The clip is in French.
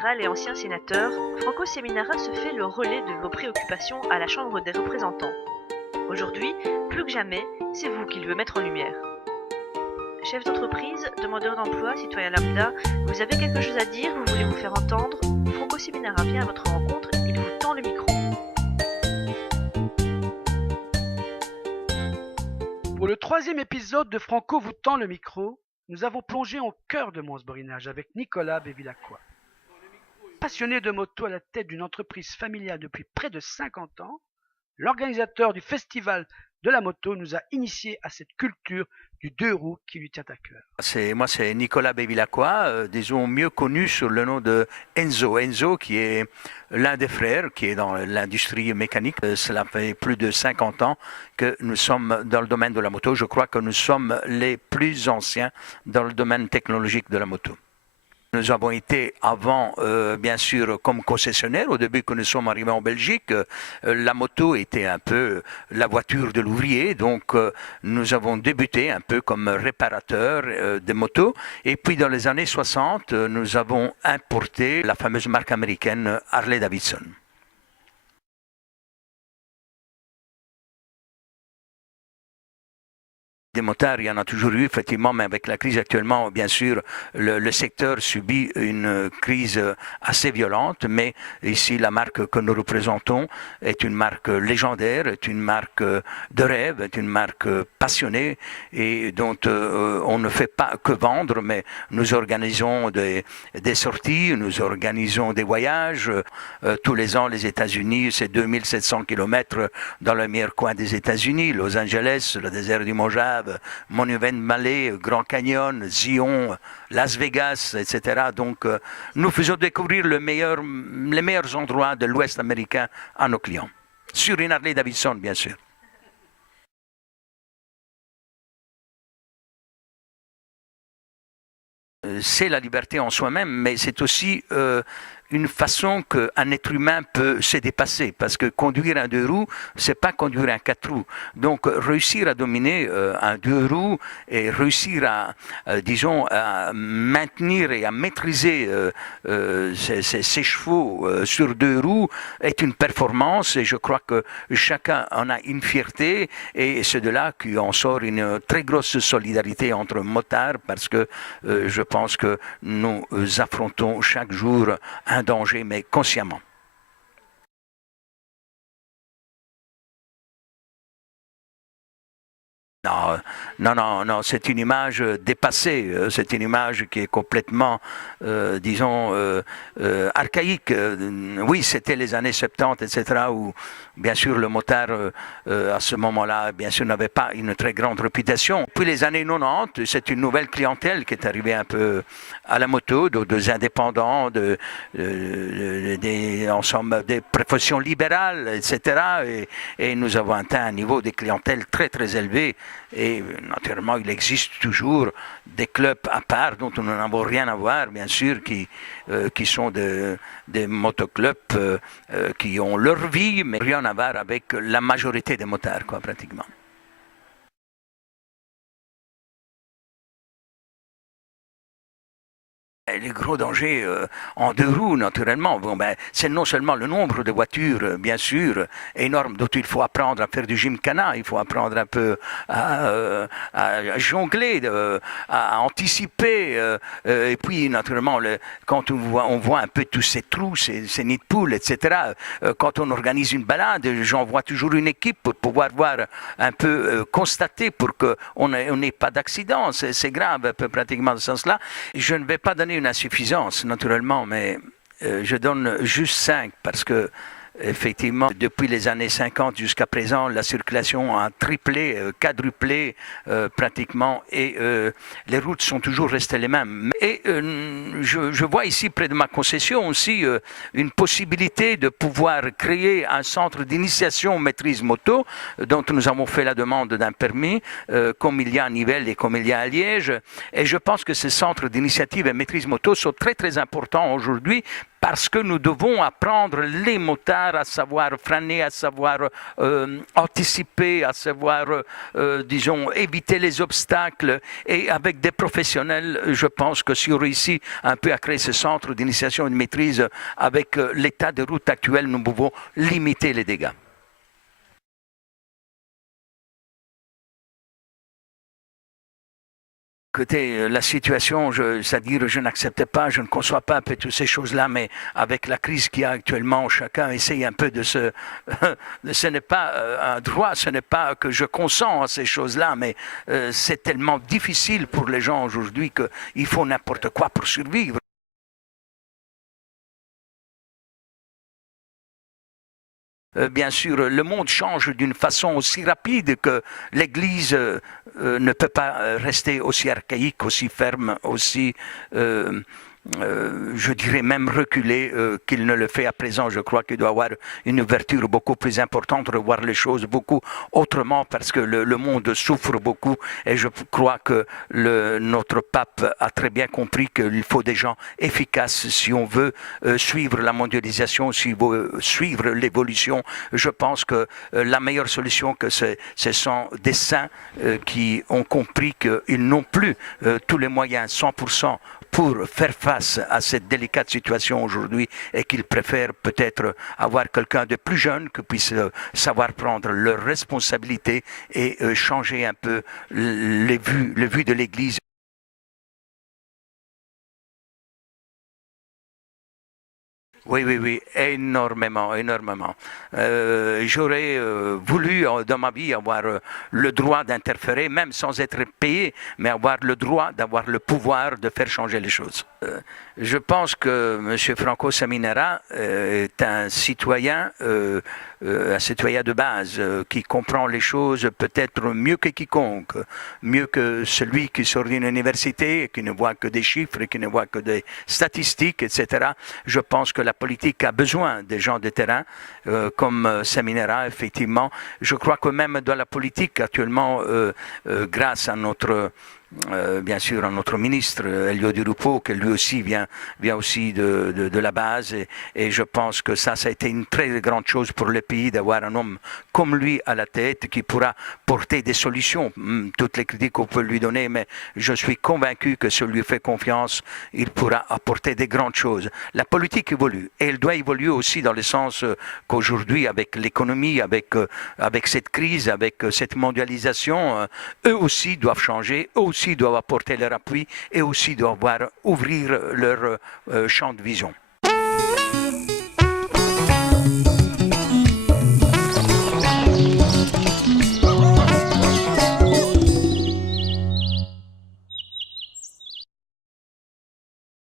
libéral et ancien sénateur, Franco Seminara se fait le relais de vos préoccupations à la Chambre des représentants. Aujourd'hui, plus que jamais, c'est vous qu'il veut mettre en lumière. Chef d'entreprise, demandeur d'emploi, citoyen lambda, vous avez quelque chose à dire, vous voulez vous faire entendre? Franco Seminara vient à votre rencontre, il vous tend le micro. Pour le 3e épisode de Franco vous tend le micro, nous avons plongé au cœur de Mons-Borinage avec Nicolas Bevilacqua. Passionné de moto à la tête d'une entreprise familiale depuis près de 50 ans, l'organisateur du Festival de la moto nous a initiés à cette culture du deux roues qui lui tient à cœur. Moi, c'est Nicolas Bevilacqua, disons mieux connu sous le nom de Enzo. Enzo, qui est l'un des frères, qui est dans l'industrie mécanique. Cela fait plus de 50 ans que nous sommes dans le domaine de la moto. Je crois que nous sommes les plus anciens dans le domaine technologique de la moto. Nous avons été avant, bien sûr, comme concessionnaire. Au début que nous sommes arrivés en Belgique, la moto était un peu la voiture de l'ouvrier. Donc, nous avons débuté un peu comme réparateur de motos. Et puis, dans les années 60, nous avons importé la fameuse marque américaine Harley-Davidson. Des motards, il y en a toujours eu, effectivement, mais avec la crise actuellement, bien sûr, le secteur subit une crise assez violente, mais ici, la marque que nous représentons est une marque légendaire, est une marque de rêve, est une marque passionnée et dont on ne fait pas que vendre, mais nous organisons des sorties, nous organisons des voyages. Tous les ans, les États-Unis, c'est 2700 km dans le meilleur coin des États-Unis, Los Angeles, le désert du Mojave, Monument Valley, Grand Canyon, Zion, Las Vegas, etc. Donc, nous faisons découvrir les meilleurs endroits de l'Ouest américain à nos clients. Sur une Harley-Davidson, bien sûr. C'est la liberté en soi-même, mais c'est aussi une façon qu'un être humain peut se dépasser, parce que conduire un deux roues, c'est pas conduire un quatre roues. Donc réussir à dominer un deux roues et réussir à, disons, à maintenir et à maîtriser ses chevaux sur deux roues est une performance, et je crois que chacun en a une fierté, et c'est de là qu'en sort une très grosse solidarité entre motards, parce que je pense que nous affrontons chaque jour un danger, mais consciemment. Non, c'est une image dépassée, c'est une image qui est complètement, disons, archaïque. Oui, c'était les années 70, etc., où, bien sûr, le motard, à ce moment-là, bien sûr, n'avait pas une très grande réputation. Puis les années 90, c'est une nouvelle clientèle qui est arrivée un peu à la moto, des indépendants, en somme, des professions libérales, etc., et nous avons atteint un niveau de clientèle très, très élevé. Et naturellement, il existe toujours des clubs à part dont nous n'avons rien à voir, bien sûr, qui sont des motoclubs qui ont leur vie, mais rien à voir avec la majorité des motards, quoi, pratiquement. Les gros dangers en deux roues, naturellement, c'est non seulement le nombre de voitures, bien sûr, énorme, dont il faut apprendre à faire du gymkhana, il faut apprendre un peu à jongler, à anticiper, et puis naturellement, quand on voit un peu tous ces trous, ces nids de poules, etc., quand on organise une balade, j'envoie toujours une équipe pour pouvoir voir un peu, constater pour qu'on n'ait pas d'accident, c'est grave, pratiquement dans ce sens-là. Je ne vais pas donner une insuffisance, naturellement, mais je donne juste 5 parce que effectivement, depuis les années 50 jusqu'à présent, la circulation a triplé, quadruplé pratiquement, et les routes sont toujours restées les mêmes. Et je vois ici, près de ma concession aussi, une possibilité de pouvoir créer un centre d'initiation maîtrise moto, dont nous avons fait la demande d'un permis, comme il y a à Nivelles et comme il y a à Liège. Et je pense que ces centres d'initiative et maîtrise moto sont très, très importants aujourd'hui, parce que nous devons apprendre les motards à savoir freiner, à savoir anticiper, à savoir, disons, éviter les obstacles. Et avec des professionnels, je pense que si on réussit un peu à créer ce centre d'initiation et de maîtrise, avec l'état de route actuel, nous pouvons limiter les dégâts. Écoutez, la situation, c'est-à-dire je n'accepte pas, je ne conçois pas un peu toutes ces choses-là, mais avec la crise qu'il y a actuellement, chacun essaye un peu de se... ce n'est pas un droit, ce n'est pas que je consens à ces choses-là, mais c'est tellement difficile pour les gens aujourd'hui qu'il faut n'importe quoi pour survivre. Bien sûr, le monde change d'une façon aussi rapide que l'Église ne peut pas rester aussi archaïque, aussi ferme, aussi, je dirais même reculé qu'il ne le fait à présent. Je crois qu'il doit avoir une ouverture beaucoup plus importante, revoir les choses beaucoup autrement parce que le monde souffre beaucoup et je crois que notre pape a très bien compris qu'il faut des gens efficaces si on veut suivre la mondialisation, si on veut suivre l'évolution. Je pense que la meilleure solution, ce sont des saints qui ont compris qu'ils n'ont plus tous les moyens 100% pour faire face à cette délicate situation aujourd'hui et qu'ils préfèrent peut-être avoir quelqu'un de plus jeune qui puisse savoir prendre leurs responsabilités et changer un peu les vues de l'Église. Oui, énormément. J'aurais voulu dans ma vie avoir le droit d'interférer, même sans être payé, mais avoir le droit d'avoir le pouvoir de faire changer les choses. Je pense que M. Franco Saminera est un citoyen de base qui comprend les choses peut-être mieux que quiconque, mieux que celui qui sort d'une université et qui ne voit que des chiffres et qui ne voit que des statistiques, etc. Je pense que la politique a besoin des gens de terrain comme Saminera, effectivement. Je crois que même dans la politique actuellement, grâce à notre... bien sûr, à notre ministre Elio Di Rupo, qui lui aussi vient aussi de la base, et je pense que ça a été une très grande chose pour le pays d'avoir un homme comme lui à la tête qui pourra porter des solutions. Toutes les critiques qu'on peut lui donner, mais je suis convaincu que si on lui fait confiance, il pourra apporter des grandes choses. La politique évolue, et elle doit évoluer aussi dans le sens qu'aujourd'hui, avec l'économie, avec cette crise, avec cette mondialisation, eux aussi doivent changer, eux aussi doivent apporter leur appui et aussi doivent ouvrir leur champ de vision.